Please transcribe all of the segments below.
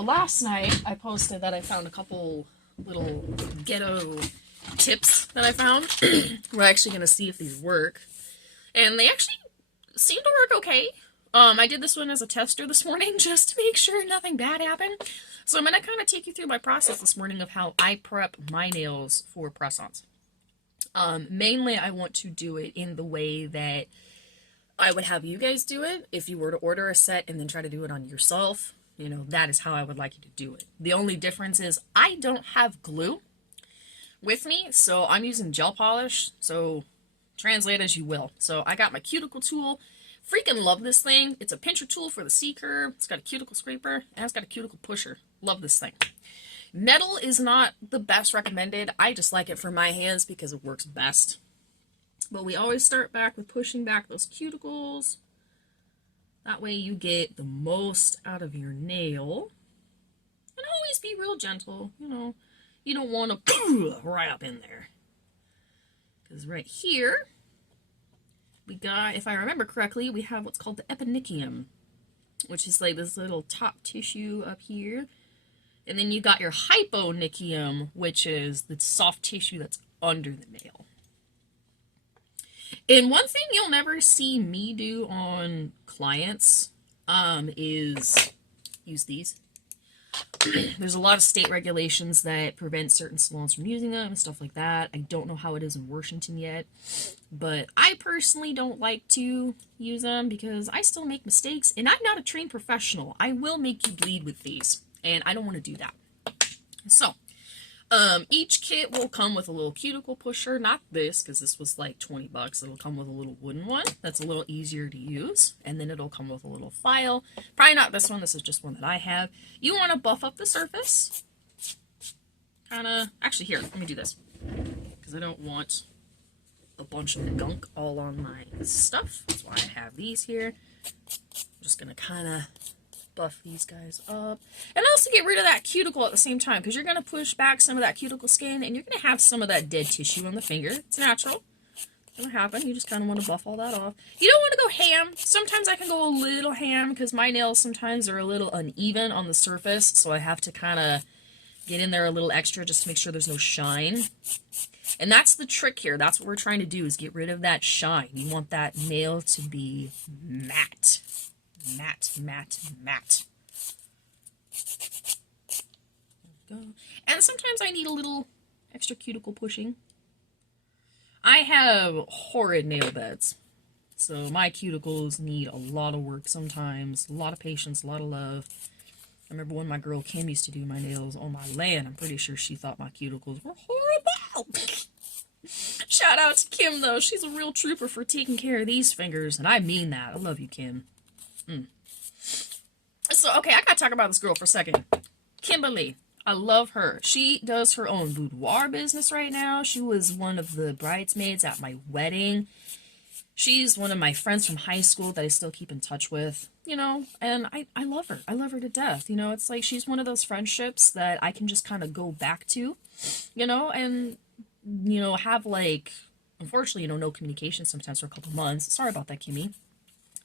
Last night I posted that I found a couple little ghetto tips that I found. We're actually going to see if these work. And they actually seem to work okay. I did this one as a tester this morning just to make sure nothing bad happened. So I'm going to kind of take you through my process this morning of how I prep my nails for press-ons. Mainly I want to do it in the way that I would have you guys do it if you were to order a set and then try to do it on yourself. You know, that is how I would like you to do it. The only difference is I don't have glue with me, so I'm using gel polish, so translate as you will. So I got my cuticle tool. Freaking love this thing. It's a pincher tool for the C-curve. It's got a cuticle scraper, and it's got a cuticle pusher. Love this thing. Metal is not the best recommended. I just like it for my hands because it works best. But we always start back with pushing back those cuticles. That way you get the most out of your nail. And always be real gentle, you know. You don't want to right up in there. Because right here, we got, if I remember correctly, we have what's called the eponychium, which is like this little top tissue up here. And then you got your hyponychium, which is the soft tissue that's under the nail. And one thing you'll never see me do on clients is use these. There's a lot of state regulations that prevent certain salons from using them and stuff like that. I don't know how it is in Washington yet, but I personally don't like to use them because I still make mistakes, and I'm not a trained professional. I will make you bleed with these, and I don't want to do that. So, each kit will come with a little cuticle pusher, not this, because this was like 20 bucks. It'll come with a little wooden one that's a little easier to use, and then it'll come with a little file. Probably not this one, this is just one that I have. You want to buff up the surface. Actually here, let me do this, because I don't want a bunch of gunk all on my stuff. That's why I have these here. I'm just going to kind of buff these guys up, and also get rid of that cuticle at the same time, because you're going to push back some of that cuticle skin and you're going to have some of that dead tissue on the finger. It's natural. It's going to happen. You just kind of want to buff all that off. You don't want to go ham. Sometimes I can go a little ham because my nails sometimes are a little uneven on the surface, so I have to kind of get in there a little extra just to make sure there's no shine. And that's the trick here. That's what we're trying to do, is get rid of that shine. You want that nail to be matte. Matte, matte, matte. There we go. And sometimes I need a little extra cuticle pushing. I have horrid nail beds, so my cuticles need a lot of work sometimes, a lot of patience, a lot of love. I remember when my girl Kim used to do my nails on my land, I'm pretty sure she thought my cuticles were horrible. Shout out to Kim, though. She's a real trooper for taking care of these fingers, and I mean that. I love you, Kim. So, okay, I gotta talk about this girl for a second. Kimberly. I love her. She does her own boudoir business right now. She was one of the bridesmaids at my wedding. She's one of my friends from high school that I still keep in touch with, you know, and I love her. I love her to death. You know, it's like she's one of those friendships that I can just kind of go back to, you know, and, you know, have like, unfortunately, you know, no communication sometimes for a couple months. Sorry about that, Kimmy.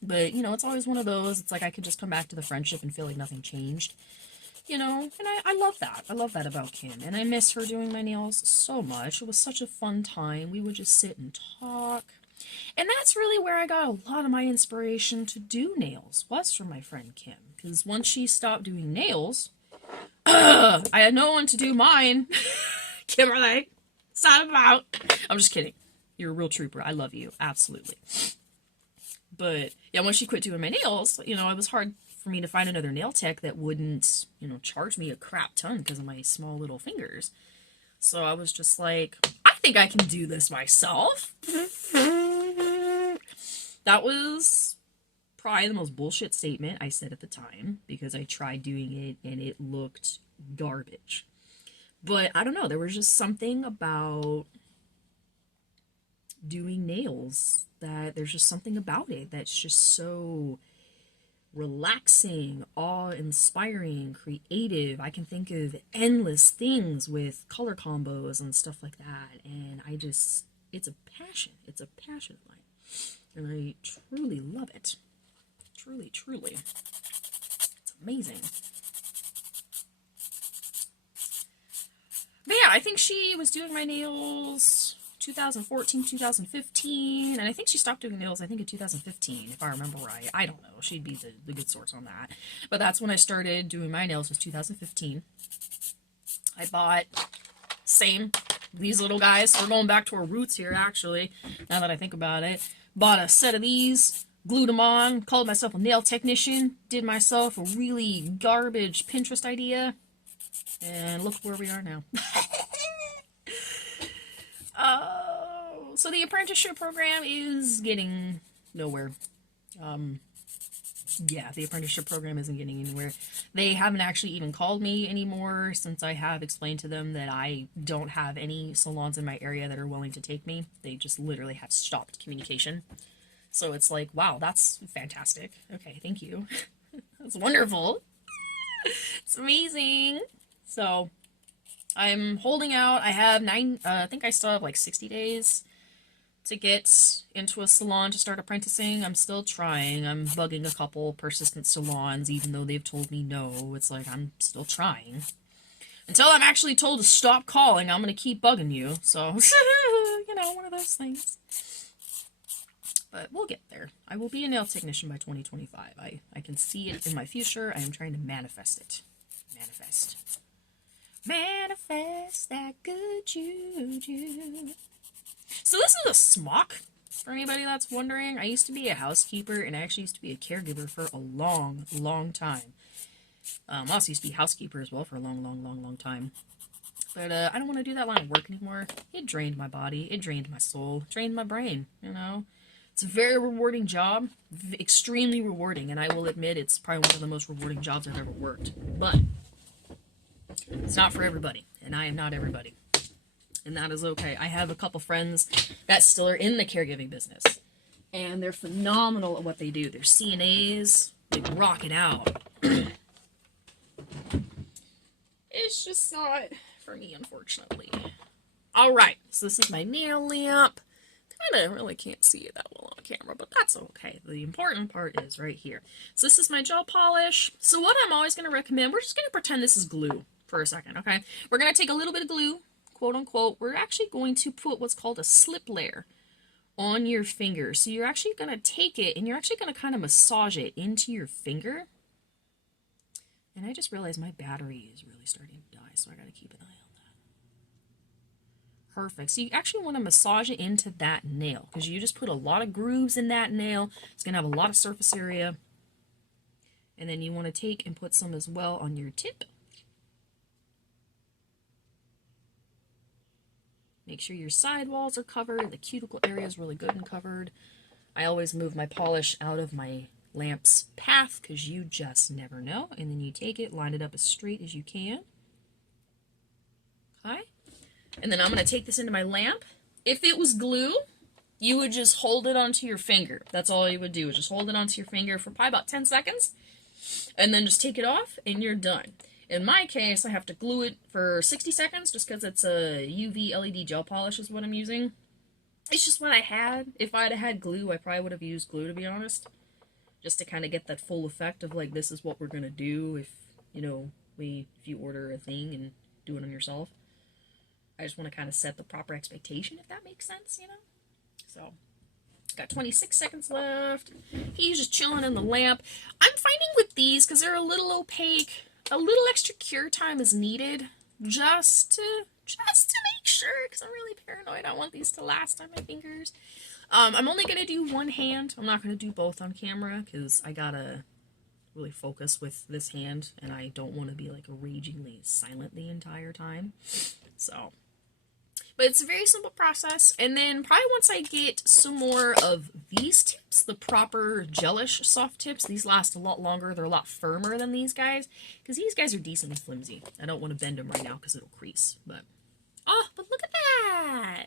But, you know, it's always one of those, it's like I can just come back to the friendship and feel like nothing changed, you know, and I love that. I love that about Kim, and I miss her doing my nails so much. It was such a fun time. We would just sit and talk, and that's really where I got a lot of my inspiration to do nails, was from my friend Kim, because once she stopped doing nails, I had no one to do mine. Kimberly, it's not about. I'm just kidding. You're a real trooper. I love you. Absolutely. But yeah, when she quit doing my nails, you know, it was hard for me to find another nail tech that wouldn't, you know, charge me a crap ton because of my small little fingers. So I was just like, I think I can do this myself. That was probably the most bullshit statement I said at the time, because I tried doing it and it looked garbage. But I don't know, there was just something about doing nails that there's just something about it that's just so relaxing, awe-inspiring, creative. I can think of endless things with color combos and stuff like that, and it's a passion. It's a passion of mine, and I truly love it. Truly, truly. It's amazing. I think she was doing my nails 2014, 2015, and I think she stopped doing nails, I think, in 2015, if I remember right. I don't know. She'd be the good source on that. But that's when I started doing my nails, was 2015. I bought, same, these little guys. We're going back to our roots here, actually, now that I think about it. Bought a set of these, glued them on, called myself a nail technician, did myself a really garbage Pinterest idea, and look where we are now. So the apprenticeship program is getting nowhere. Yeah, the apprenticeship program isn't getting anywhere. They haven't actually even called me anymore since I have explained to them that I don't have any salons in my area that are willing to take me. They just literally have stopped communication. So it's like, wow, that's fantastic. Okay, thank you. That's wonderful. It's amazing. So I'm holding out. I have I think I still have like 60 days to get into a salon to start apprenticing. I'm still trying. I'm bugging a couple persistent salons, even though they've told me no. It's like, I'm still trying. Until I'm actually told to stop calling, I'm going to keep bugging you. So, you know, one of those things. But we'll get there. I will be a nail technician by 2025. I can see it in my future. I am trying to manifest it. Manifest that good juju. So this is a smock, for anybody that's wondering. I used to be a housekeeper, and I actually used to be a caregiver for a long, long time. I also used to be a housekeeper as well for a long time. But I don't want to do that line of work anymore. It drained my body. It drained my soul. It drained my brain, you know. It's a very rewarding job. Extremely rewarding, and I will admit it's probably one of the most rewarding jobs I've ever worked. But it's not for everybody, and I am not everybody. And that is okay. I have a couple friends that still are in the caregiving business, and they're phenomenal at what they do. They're CNAs. They rock it out. It's just not for me, unfortunately. Alright, so this is my nail lamp. Kind of really can't see it that well on camera, but that's okay. The important part is right here. So this is my gel polish. So what I'm always going to recommend, we're just going to pretend this is glue for a second, okay? We're going to take a little bit of glue, quote unquote. We're actually going to put what's called a slip layer on your finger. So you're actually going to take it and you're actually going to kind of massage it into your finger. And I just realized my battery is really starting to die, so I got to keep an eye on that. Perfect. So you actually want to massage it into that nail because you just put a lot of grooves in that nail. It's going to have a lot of surface area. And then you want to take and put some as well on your tip. Make sure your side walls are covered. The cuticle area is really good and covered. I always move my polish out of my lamp's path because you just never know. And then you take it, line it up as straight as you can. Okay. And then I'm going to take this into my lamp. If it was glue, you would just hold it onto your finger. That's all you would do, is just hold it onto your finger for probably about 10 seconds. And then just take it off and you're done. In my case, I have to glue it for 60 seconds just because it's a UV LED gel polish is what I'm using. It's just what I had. If I'd have had glue, I probably would have used glue, to be honest. Just to kind of get that full effect of, like, this is what we're going to do if, you know, if you order a thing and do it on yourself. I just want to kind of set the proper expectation, if that makes sense, you know? So, got 26 seconds left. He's just chilling in the lamp. I'm finding with these, because they're a little opaque, a little extra cure time is needed just to make sure, because I'm really paranoid. I want these to last on my fingers. I'm only going to do one hand. I'm not going to do both on camera, because I gotta really focus with this hand, and I don't want to be, like, ragingly silent the entire time. So, but it's a very simple process, and then probably once I get some more of these tips, the proper gelish soft tips, these last a lot longer, they're a lot firmer than these guys, because these guys are decently flimsy. I don't want to bend them right now because it'll crease, but, oh, but look at that!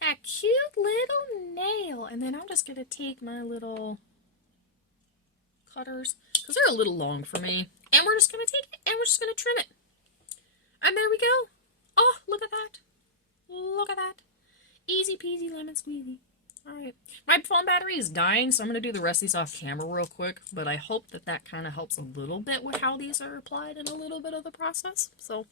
That cute little nail, and then I'm just going to take my little cutters, because they're a little long for me, and we're just going to take it, and we're just going to trim it, and there we go. Oh, look at that. Look at that. Easy peasy lemon squeezy. Alright. My phone battery is dying, so I'm going to do the rest of these off camera real quick, but I hope that that kind of helps a little bit with how these are applied and a little bit of the process. So,